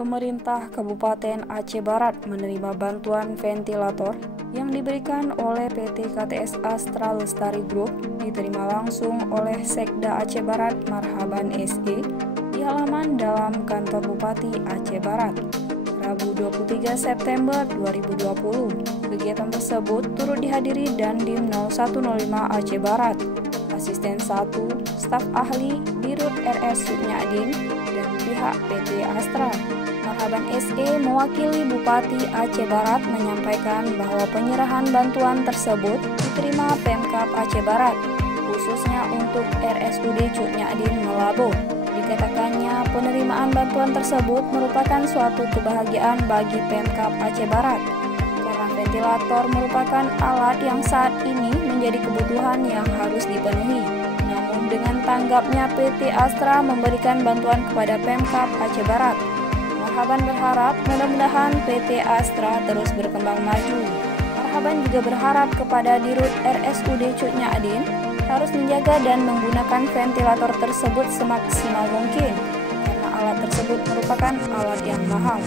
Pemerintah Kabupaten Aceh Barat menerima bantuan ventilator yang diberikan oleh PT KTS Astra Lestari Group, diterima langsung oleh Sekda Aceh Barat Marhaban SE di halaman dalam kantor Bupati Aceh Barat, Rabu 23 September 2020. Kegiatan tersebut turut dihadiri Dandim 0105 Aceh Barat, Asisten 1, Staf Ahli, Dirut RS Suknyadin, dan pihak PT Astra. Marhaban SE mewakili Bupati Aceh Barat menyampaikan bahwa penyerahan bantuan tersebut diterima Pemkab Aceh Barat, khususnya untuk RSUD Cuknyadin Melabo. Dikatakannya penerimaan bantuan tersebut merupakan suatu kebahagiaan bagi Pemkab Aceh Barat, karena ventilator merupakan alat yang saat ini menjadi kebutuhan yang harus dipenuhi. Namun dengan tanggapnya PT Astra memberikan bantuan kepada Pemkab Aceh Barat, Marhaban berharap mudah-mudahan PT Astra terus berkembang maju. Marhaban juga berharap kepada Dirut RSUD Cuknyadin harus menjaga dan menggunakan ventilator tersebut semaksimal mungkin, karena alat tersebut merupakan alat yang mahal.